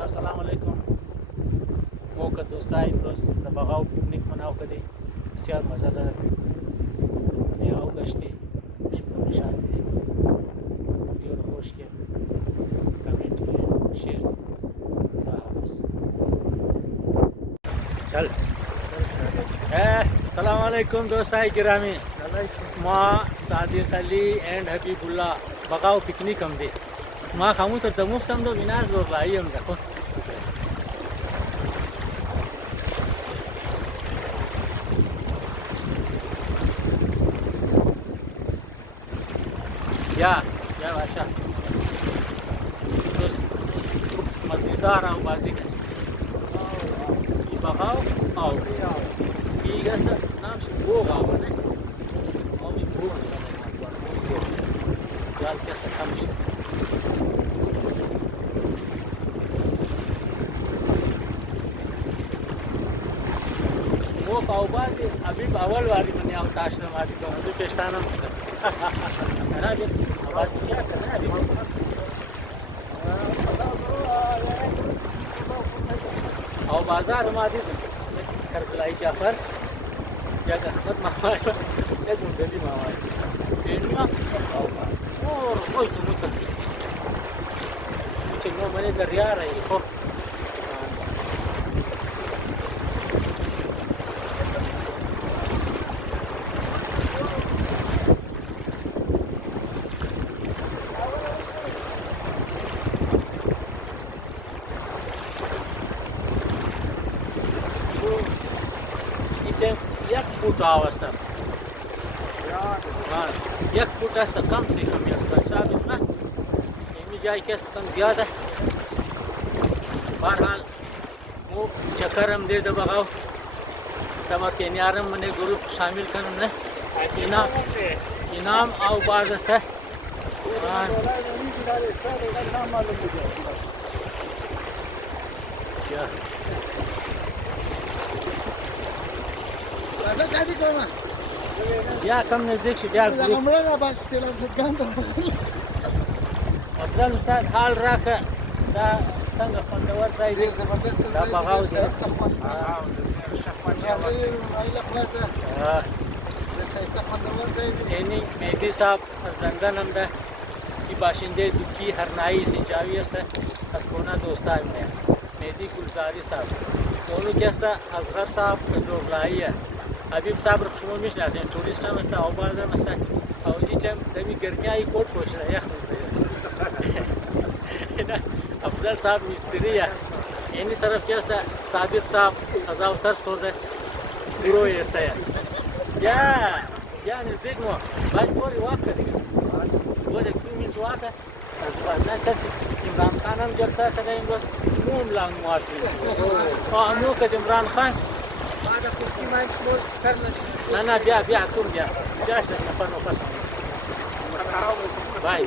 Assalamualaikum. Moga dosta imroz da bagaw picnic manaw kadi بسیار مزه داره یا گشتی نشان بدید ویدیو رو خوش که کامنت کنید شیر خدا حافظ چل السلام علیکم دوستای گرامی ما صادق علی एंड हबीबुल्ला बगाव पिकनिक हम दे माँ खाऊं तो तमुफ्त हम दो बिना लोग लाई हम देखो या बादशाह मजेदार आम बाजी का बगाव आओ ये गस्ता नाम से वो गाँव है और से वो यार कैसा काम है वो पावबाज अभी बावल वाली मैंने आओ ताशना वाली तो मुझे पेशताना है ना जी आवाज़ क्या करना है अभी और बाजार हमारी करबलाई जाफर क्या कहमत मामा है गुंडली मामा पेड़मा और कोई तो मुतल चलो मैंने दरिया रही हो एक फुट अवस्था एक फुट असता कम से कम साहब इतना एमी जाए के कम ज़्यादा बहरहाल वो चक्कर हम दे दो बगाओ समर के न्यारम मने ग्रुप शामिल कर हमने इनाम आओ बाज है क्या या कम नजदीक से या अफजल उस्ताद हाल रख दा संग पंडवर साइड दा बगाव दे यानी मेहदी साहब रंगन हमदा की बाशिंदे दुखी हरनाई सिंचावी است اسکونا دوستای من मेहदी गुलजारी साहब दोनों क्या था असगर साहब लोगलाई है अभी साहब रखमो मिश लासे टूरिस्ट हम asta او बाजार asta او जी चम दमी गर्मिया ही कोट कोच रहा है ना अफजल साहब मिस्त्री है यानी तरफ क्या था साबित साहब अजाव तरस कर दे पूरा ये है या नजदीक में बाद पूरी वक्त करेगा वो एक 2 मिनट वक्त है ना चल इमरान खान हम जलसा करेंगे बस मून लांग मारते अनु का इमरान खान هذا كوسكي ما يسمول كرنش لا بيع كم بيع نفر نفس باي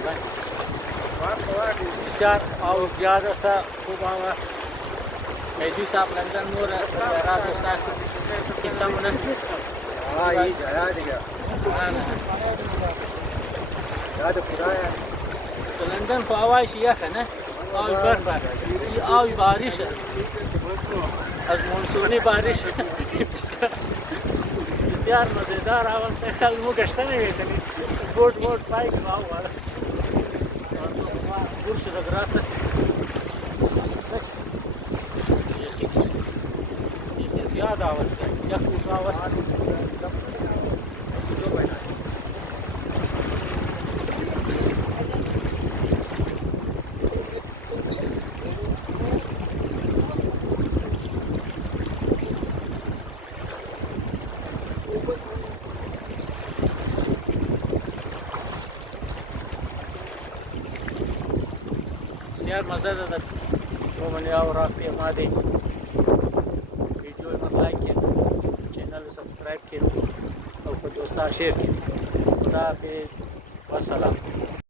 بسیار او زیاده سا خوب آمه میدی صاحب لندن نور را دوستا کسا منه این جایا دیگه یاد خدایا تو لندن خو آوائی شیخه نه آوی بربر ای آوی باریشه از مونسونی بارش بسیار مزیدار اول خیال مو گشته نمیتونی بورد پایک باو والا دور شده دراسته یکی زیاد آوست یک کوش آوست यार मज़ा ज़्यादा तो मैंने और आपके हमारे वीडियो में लाइक किया चैनल सब्सक्राइब किया और दोस्तों शेयर किया खुदा हाफिज़ वस्सलाम।